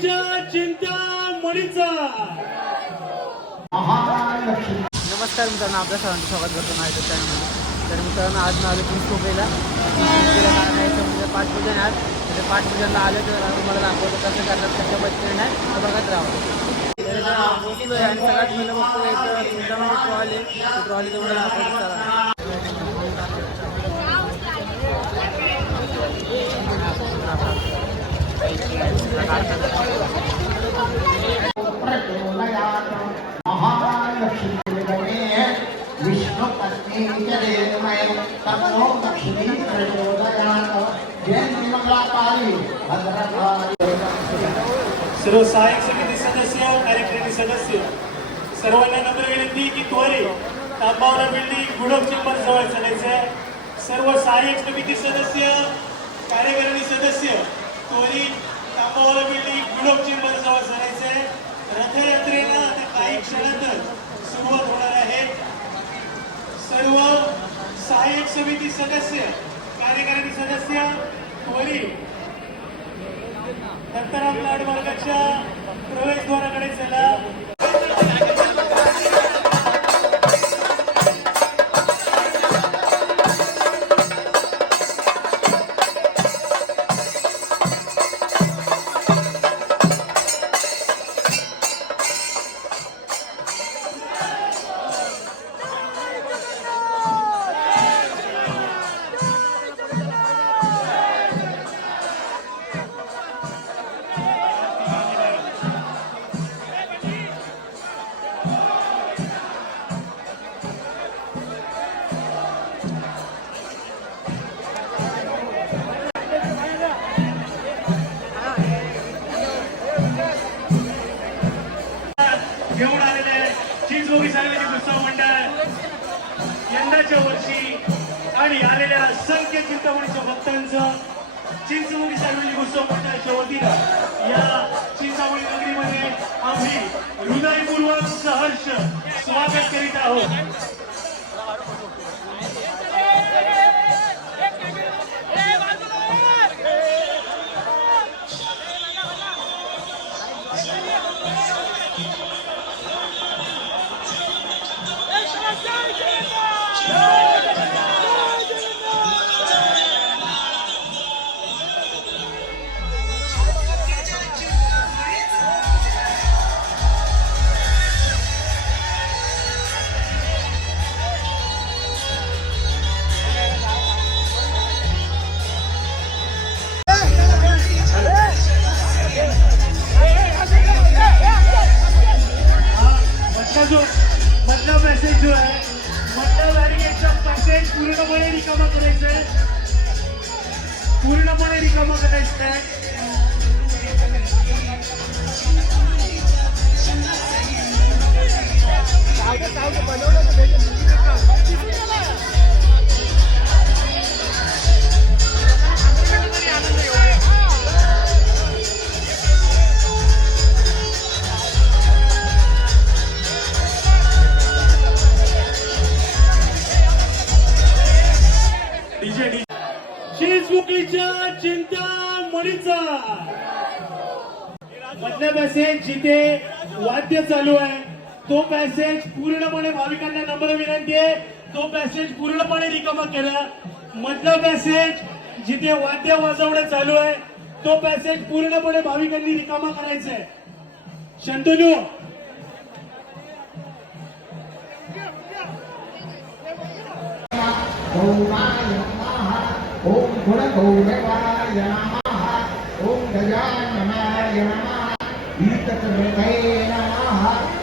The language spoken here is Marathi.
चिंतामणीचा नमस्कार मित्रांनो आपल्या सर्वांचं स्वागत करतो माझ्या चॅनलमध्ये तर मित्रांनो आज मी आलो तीस कोपेला म्हणजे पाच पूजन आज म्हणजे पाच पूजनला आलो तर तुम्हाला दाखवतो कसं करतात कशा पद्धतीने आहे. तर बघत राहा पोचलो आहे आणि सगळ्यात पहिलं बघतो एक ट्रॉली ट्रॉली तुम्हाला दाखवतो चला सर्व सहाय्यक समिती सदस्य कार्यकारिणी सदस्य सर्वांना नम्र विनंती की त्वरे तांबावला बिल्डिंग गुडम चेंबर जवळ चालायचं आहे सर्व सहाय्यक समिती सदस्य कार्यकारिणी सदस्य त्वरित तांबावला बिल्डिंग गुडप चेंबर जवळ चालायचं रथयात्रेला आता काही क्षणातच सुरुवात होणार आहे. सर्व सहाय्यक समिती सदस्य कार्यकारिणी सदस्य त्वरित दत्ताराम लाड मार्गाच्या यंदाच्या वर्षी आणि आलेल्या असंख्य चिंतामणीच्या भक्तांचं चिंचमुखी सार्वजनिक उत्सव मंडळाच्या वतीनं या चिंतामणी नगरीमध्ये आम्ही हृदयपूर्वक सहर्ष स्वागत करीत आहोत जो मधला मेसेज जो आहे मधल्या बॅरिगेटचा पॅसेज पूर्णपणे रिकामा करायचं आहे पूर्णपणे रिकामा करायचं चिंता चिंतामणीचा मधला पॅसेज जिथे वाद्य चालू आहे तो पॅसेज पूर्णपणे भाविकांना नम्र विनंती आहे. तो पॅसेज पूर्णपणे रिकामा केला. मधला पॅसेज जिथे वाद्य वाजवणं चालू आहे तो पॅसेज पूर्णपणे भाविकांनी रिकामा करायचा आहे. शंतनू. गौराय नमः ॐ गुणगौरवाय नमः ॐ गजाननाय नमः ईतकृतये नमः